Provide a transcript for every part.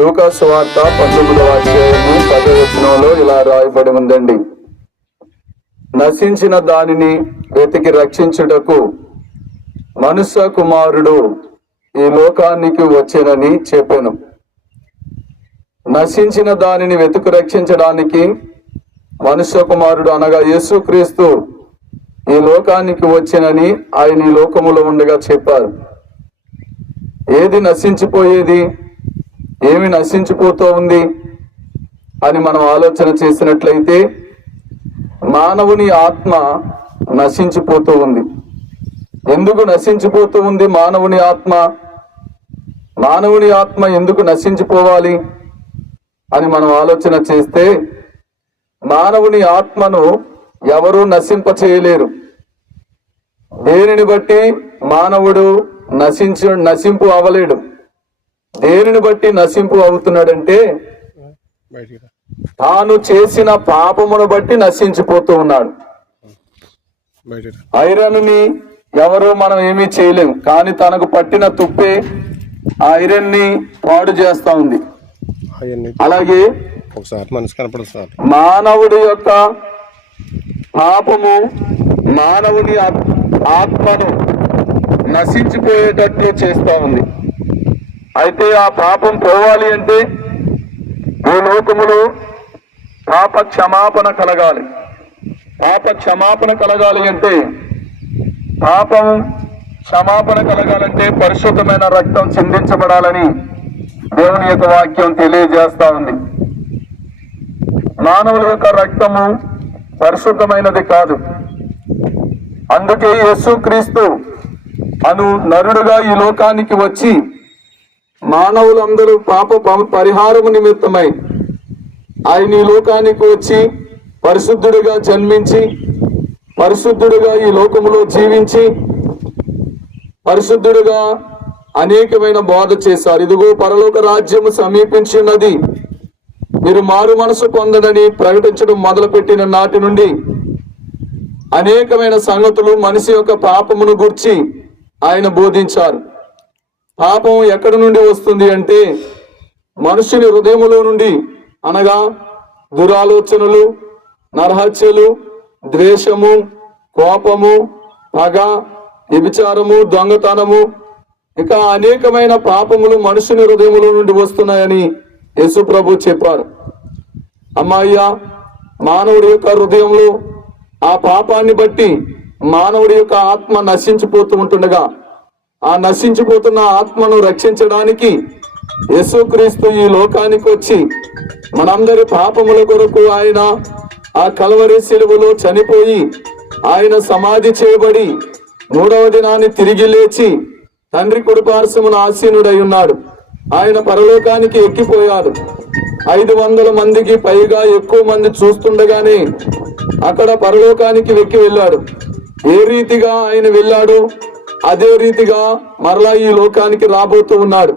లూకాసు వార్త పంతొమ్మిదవ అధ్యాయము పదవచనంలో ఇలా రాయబడి ఉందండి. నశించిన దానిని వెతికి రక్షించుటకు మనుష్య కుమారుడు ఈ లోకానికి వచ్చెనని చెప్పాను. నశించిన దానిని వెతుకు రక్షించడానికి మనుష్య కుమారుడు అనగా యేసుక్రీస్తు ఈ లోకానికి వచ్చినని ఆయన ఈ లోకములో ఉండగా చెప్పారు. ఏది నశించిపోయేది? ఏమి నశించిపోతూ ఉంది అని మనం ఆలోచన చేసినట్లయితే మానవుని ఆత్మ నశించిపోతూ ఉంది. ఎందుకు నశించిపోతూ ఉంది మానవుని ఆత్మ? మానవుని ఆత్మ ఎందుకు నశించిపోవాలి అని మనం ఆలోచన చేస్తే మానవుని ఆత్మను ఎవరూ నశింప చేయలేరు దేనిని బట్టి? మానవుడు నశించు నశింపు అవలేడు. దేనిని బట్టి నశింపు అవుతున్నాడంటే తాను చేసిన పాపమును బట్టి నశించిపోతూ ఉన్నాడు. బయటికి రా ఐరన్ ఎవరు మనం ఏమీ చేయలేం కానీ తనకు పట్టిన తుప్పే ఆ ఐరన్ని పాడు చేస్తా ఉంది. అలాగే ఒకసారి మనసు కనపడదు సార్. మానవుడి యొక్క పాపము మానవుని ఆత్- ఆత్మను నశించిపోయేటట్లు చేస్తా ఉంది. అయితే ఆ పాపం పోవాలి అంటే ఈ లోకములో పాప క్షమాపణ కలగాలి. పాప క్షమాపణ కలగాలి అంటే పాపం క్షమాపణ కలగాలంటే పరిశుద్ధమైన రక్తం చిందించబడాలని దేవుని యొక్క వాక్యం తెలియజేస్తా ఉంది. మానవుల యొక్క రక్తము పరిశుద్ధమైనది కాదు. అందుకే యేసుక్రీస్తు అను నరుడుగా ఈ లోకానికి వచ్చి మానవులందరూ పాప పరిహారము నిమిత్తమై ఆయన ఈ లోకానికి వచ్చి పరిశుద్ధుడిగా జన్మించి పరిశుద్ధుడిగా ఈ లోకములో జీవించి పరిశుద్ధుడిగా అనేకమైన బోధ చేశారు. ఇదిగో పరలోక రాజ్యము సమీపించినది మీరు మారు మనసు పొందడని ప్రకటించడం మొదలుపెట్టిన నాటి నుండి అనేకమైన సంగతులు మనిషి యొక్క పాపమును గుర్చి ఆయన బోధించారు. పాపం ఎక్కడి నుండి వస్తుంది అంటే మనుషుని హృదయములో నుండి అనగా దురాలోచనలు నరహత్యలు ద్వేషము కోపము పగ వ్యభిచారము దొంగతనము ఇంకా అనేకమైన పాపములు మనుషుని హృదయములో నుండి వస్తున్నాయని యేసు ప్రభు చెప్పారు. అమ్మాయ్య మానవుడి యొక్క హృదయంలో ఆ పాపాన్ని బట్టి మానవుడి యొక్క ఆత్మ నశించిపోతూ ఉంటుండగా ఆ నశించిపోతున్న ఆత్మను రక్షించడానికి యేసుక్రీస్తు ఈ లోకానికి వచ్చి మనందరి పాపముల కొరకు ఆయన ఆ కలవరి సెలువులో చనిపోయి ఆయన సమాధి చేయబడి మూడవ దినాన్ని తిరిగి లేచి తండ్రి కుడిపార్శ్వమున ఆసీనుడై ఉన్నాడు. ఆయన పరలోకానికి ఎక్కిపోయాడు. ఐదు వందల మందికి పైగా ఎక్కువ మంది చూస్తుండగానే అక్కడ పరలోకానికి వెక్కి వెళ్ళాడు. ఏ రీతిగా ఆయన వెళ్ళాడో అదే రీతిగా మరలా ఈ లోకానికి రాబోతూ ఉన్నాడు.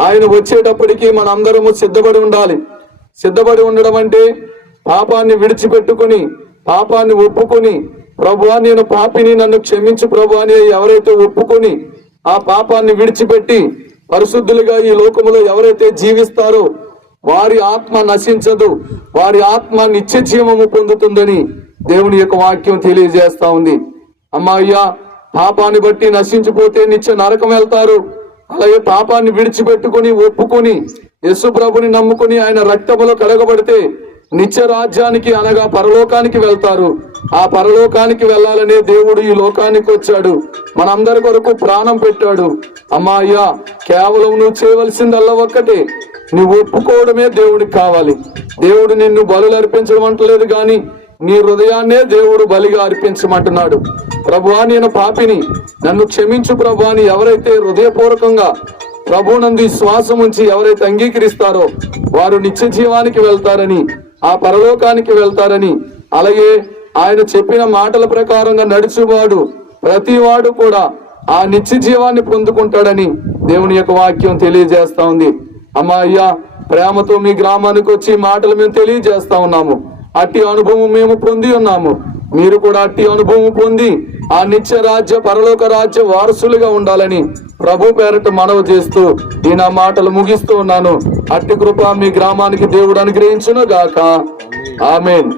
ఆయన వచ్చేటప్పటికి మనందరము సిద్ధపడి ఉండాలి. సిద్ధపడి ఉండడం అంటే పాపాన్ని విడిచిపెట్టుకుని పాపాన్ని ఒప్పుకొని ప్రభువా నేను పాపిని నన్ను క్షమించు ప్రభు అని ఎవరైతే ఒప్పుకొని ఆ పాపాన్ని విడిచిపెట్టి పరిశుద్ధులుగా ఈ లోకములో ఎవరైతే జీవిస్తారో వారి ఆత్మ నశించదు. వారి ఆత్మ నిత్య జీవము పొందుతుందని దేవుని యొక్క వాక్యం తెలియజేస్తా ఉంది. అమ్మాయ్యా పాపాన్ని బట్టి నశించిపోతే నిత్య నరకం వెళ్తారు. అలాగే పాపాన్ని విడిచిపెట్టుకుని ఒప్పుకొని యశు ప్రభుని నమ్ముకుని ఆయన రక్తములో కడగబడితే నిత్య రాజ్యానికి అనగా పరలోకానికి వెళ్తారు. ఆ పరలోకానికి వెళ్ళాలనే దేవుడు ఈ లోకానికి వచ్చాడు. మనందరి కొరకు ప్రాణం పెట్టాడు. అమ్మాయ్యా కేవలం నువ్వు చేయవలసిందల్లా ఒక్కటే. నువ్వు ఒప్పుకోవడమే దేవుడికి కావాలి. దేవుడు నిన్ను బలులు అర్పించడం అంటలేదు కానీ నీ హృదయాన్నే దేవుడు బలిగా అర్పించమంటున్నాడు. ప్రభువా నేను పాపిని. నన్ను క్షమించు ప్రభు అని ఎవరైతే హృదయపూర్వకంగా ప్రభునంది శ్వాసం ఉంచి ఎవరైతే అంగీకరిస్తారో వారు నిత్య జీవానికి వెళ్తారని ఆ పరలోకానికి వెళ్తారని అలాగే ఆయన చెప్పిన మాటల ప్రకారంగా నడుచువాడు ప్రతివాడు కూడా ఆ నిత్య జీవాన్ని పొందుకుంటాడని దేవుని యొక్క వాక్యం తెలియజేస్తా ఉంది. అమ్మా అయ్యా ప్రేమతో మీ గ్రామానికి వచ్చి మాటలు మేము తెలియజేస్తా ఉన్నాము. అట్టి అనుభవం మేము పొంది ఉన్నాము. మీరు కూడా అట్టి అనుభవం పొంది ఆ నిత్య రాజ్య పరలోక రాజ్య వారసులుగా ఉండాలని ప్రభు పేరట మనవి చేస్తూ ఈ నా మాటలు ముగిస్తూ ఉన్నాను. అట్టి కృప మీ గ్రామానికి దేవుడు అనుగ్రహించును గాక. ఆమెన్.